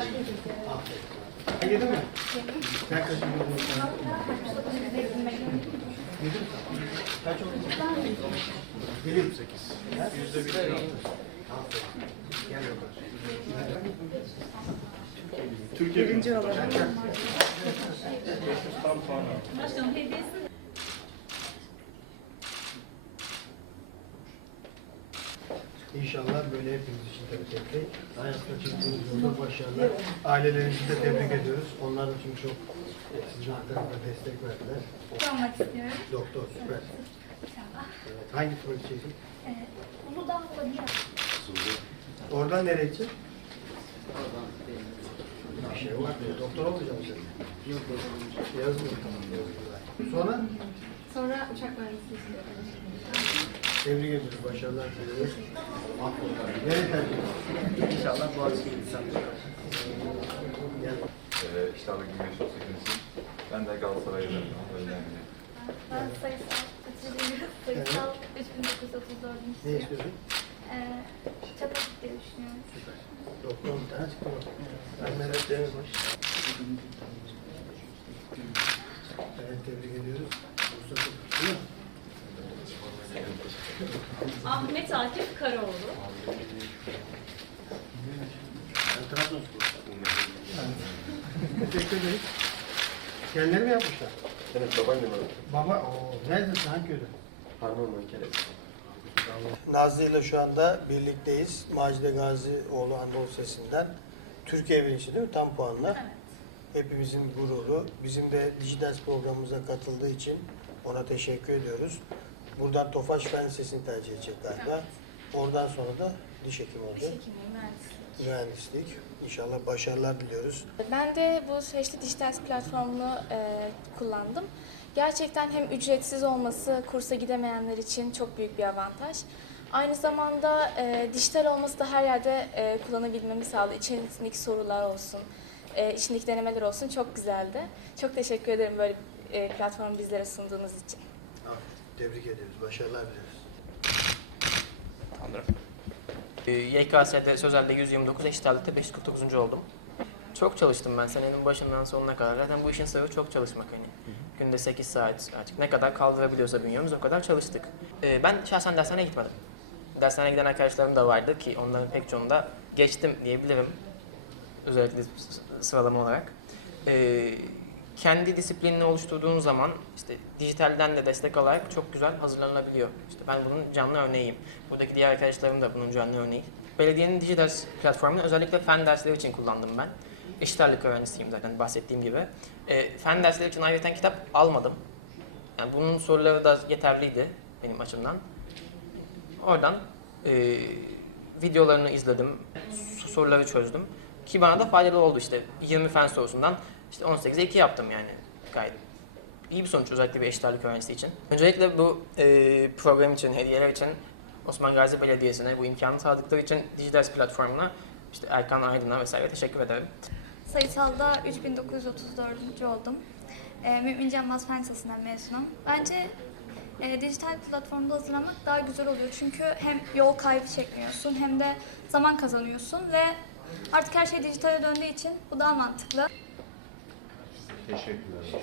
Aferin. Yedin mi? Sen kaç yedin? Yedin mi? Kaç oldu? Yedi mi? Sekiz. Yüzde bir. Aferin. Gel bakalım. Türkiye birinci olarak. İnşallah böyle hepimiz için tabii tebrik. Hayatta çıktığınız yolda başarılar. Ailelerinizi de tebrik ediyoruz. Onlar da çünkü çok e, sizin destek verdiler. olmak istiyorum. Doktor, süper. İnşallah. Evet. Hangi proje çekin? Ee, Uludağ olabilir. Oradan nereye gidecek? Bir şey var mı? Doktor olmayacak mısın? Yok. Yazmıyor. Tamam. Sonra Sonra uçak mühendisliği istiyorum. Tebrik ediyoruz. Başarılar diliyoruz. Nereye tercih ediyorsun? İnşallah Boğaziçi insan. Gel. Ee, İştahlı Gümrük Sosyetenisi. Ben de Galatasaray'dayım. Öyle yani. Ben sayısal kaçırıyorum. Sayısal 3934. Ne istiyorsun? Ee, Çapak diye düşünüyorum. Süper. Doktor bir tane çıktı bak. Ben merak Demir baş. Evet tebrik ediyoruz. Bursa çok değil mi? Ahmet Akif Karaoğlu. Teşekkür ederiz. Kendileri mi yapmışlar? Evet babaannem var. Baba, o neredesin? Hangi köyde? Harman Kere. Nazlı ile şu anda birlikteyiz. Macide Gazioğlu Anadolu Sesi'nden. Türkiye birincisi değil mi? Tam puanla. Hepimizin gururu. Bizim de Dijiders programımıza katıldığı için ona teşekkür ediyoruz. Buradan Tofaş Fen Lisesi'ni tercih edecek galiba. Oradan sonra da diş hekimi olacak. Hekimliği, mühendislik. Mühendislik. İnşallah başarılar diliyoruz. Ben de bu süreçte dijital platformunu e, kullandım. Gerçekten hem ücretsiz olması kursa gidemeyenler için çok büyük bir avantaj. Aynı zamanda e, dijital olması da her yerde e, kullanabilmemi sağladı. İçerisindeki sorular olsun, e, içindeki denemeler olsun çok güzeldi. Çok teşekkür ederim böyle e, platformu bizlere sunduğunuz için. Tebrik ediyoruz. Başarılar. Tanrım. Ee, YKS'de sözelde 129, eşit ağırlıkta 549. oldum. Çok çalıştım ben senenin başından sonuna kadar. Zaten bu işin sırrı çok çalışmak hani. Günde 8 saat artık ne kadar kaldırabiliyorsa bünyemiz o kadar çalıştık. Ee, ben şahsen dershaneye gitmedim. Dershaneye giden arkadaşlarım da vardı ki onların pek çoğunda geçtim diyebilirim. Özellikle sıralama olarak. Ee, kendi disiplinini oluşturduğun zaman işte dijitalden de destek alarak çok güzel hazırlanabiliyor. İşte ben bunun canlı örneğiyim. Buradaki diğer arkadaşlarım da bunun canlı örneği. Belediyenin Dijiders platformunu özellikle fen dersleri için kullandım ben. Eşit ağırlık öğrencisiyim zaten bahsettiğim gibi. Ee, fen dersleri için ayrıca kitap almadım. Yani bunun soruları da yeterliydi benim açımdan. Oradan e, videolarını izledim, soruları çözdüm. Ki bana da faydalı oldu işte 20 fen sorusundan işte 18'e 2 yaptım yani gayet. iyi bir sonuç özellikle bir eşit ağırlık öğrencisi için. Öncelikle bu e, program için, hediyeler için Osman Gazi Belediyesi'ne bu imkanı sağladıkları için Dijiders platformuna işte Erkan Aydın'a vesaire teşekkür ederim. Sayısalda 3934. oldum. Ee, Mümin Canbaz Fen Lisesi'nden mezunum. Bence e, dijital platformda hazırlamak daha güzel oluyor. Çünkü hem yol kaybı çekmiyorsun hem de zaman kazanıyorsun ve artık her şey dijitale döndüğü için bu daha mantıklı. Teşekkürler.